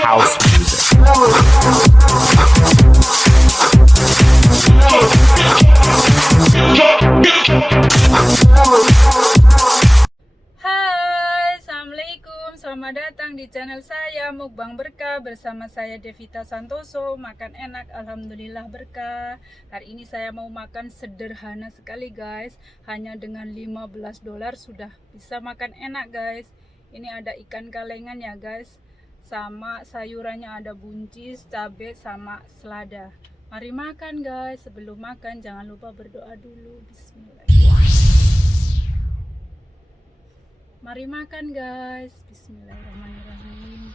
house music. Hai, assalamualaikum, selamat datang di channel saya Mukbang Berkah bersama saya Devita Santoso. Makan enak, alhamdulillah berkah. Hari ini saya mau makan sederhana sekali guys, hanya dengan $15 sudah bisa makan enak guys. Ini ada ikan kalengan ya guys, sama sayurannya ada buncis, cabai, sama selada. Mari makan guys. Sebelum makan jangan lupa berdoa dulu. Bismillahirrahmanirrahim. Mari makan guys. Bismillahirrahmanirrahim.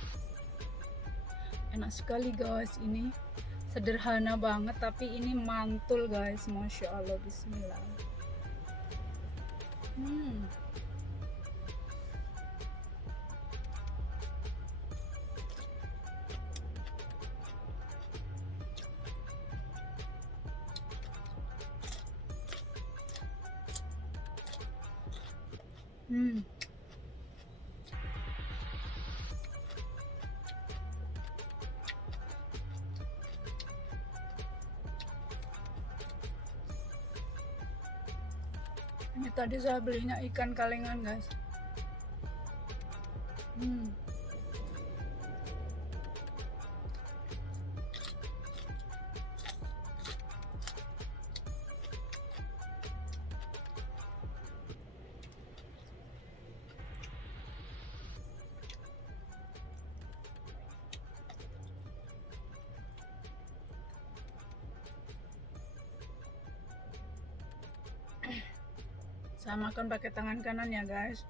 Enak sekali guys, ini sederhana banget tapi ini mantul guys, Masya Allah. Bismillah. Ini tadi saya belinya ikan kalengan guys. Saya makan pakai tangan kanan ya guys.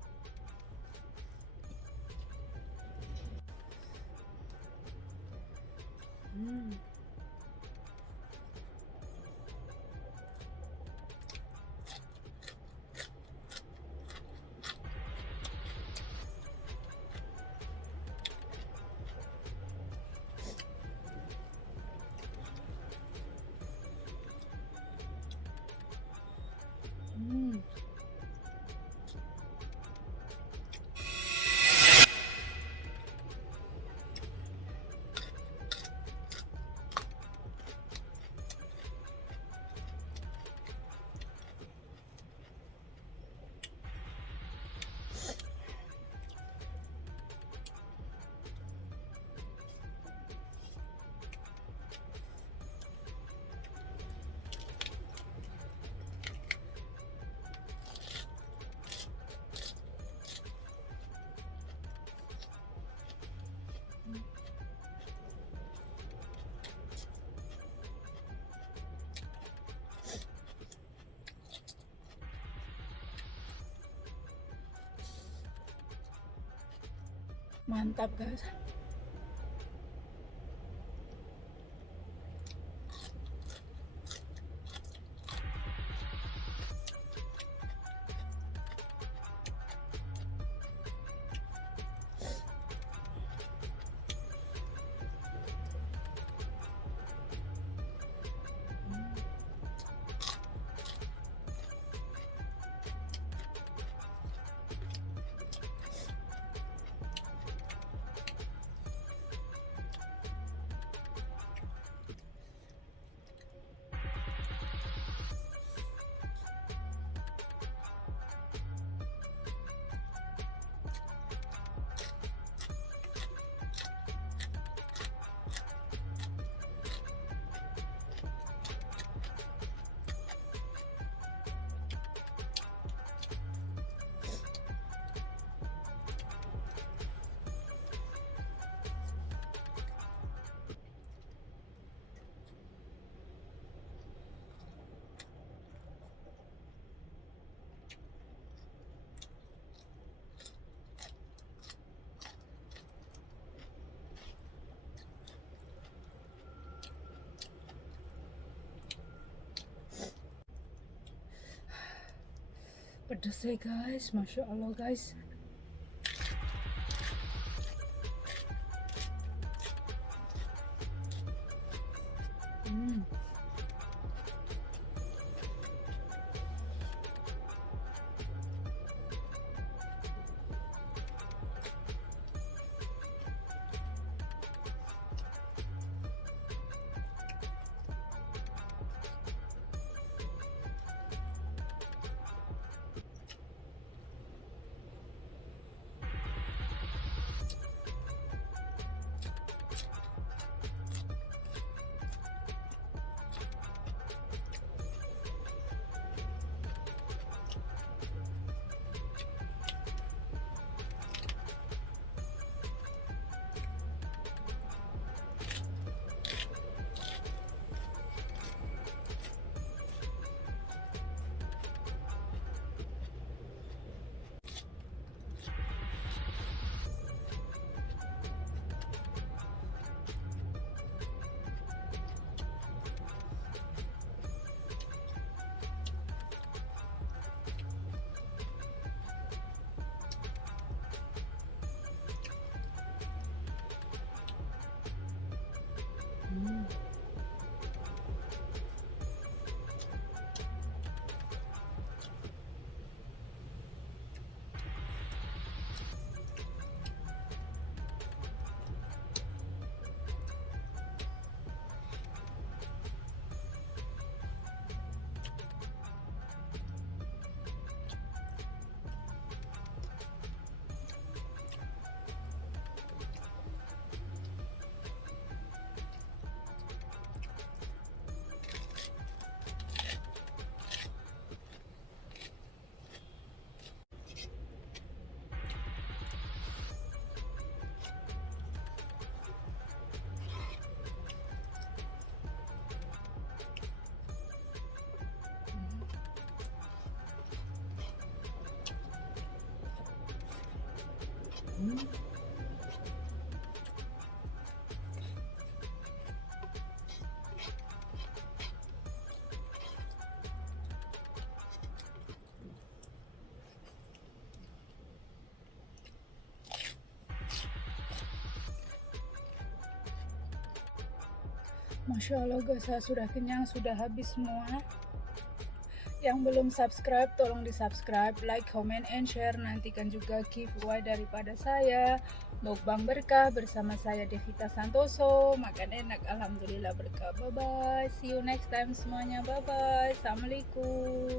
Mantap guys. Pedas ya guys, Masya Allah guys. Masya Allah guys, saya sudah kenyang, sudah habis semua. Yang belum subscribe, tolong di subscribe, like, comment, and share. Nantikan juga giveaway daripada saya, mukbang berkah bersama saya Devita Santoso. Makan enak, alhamdulillah berkah. Bye bye, see you next time semuanya. Bye bye, assalamualaikum.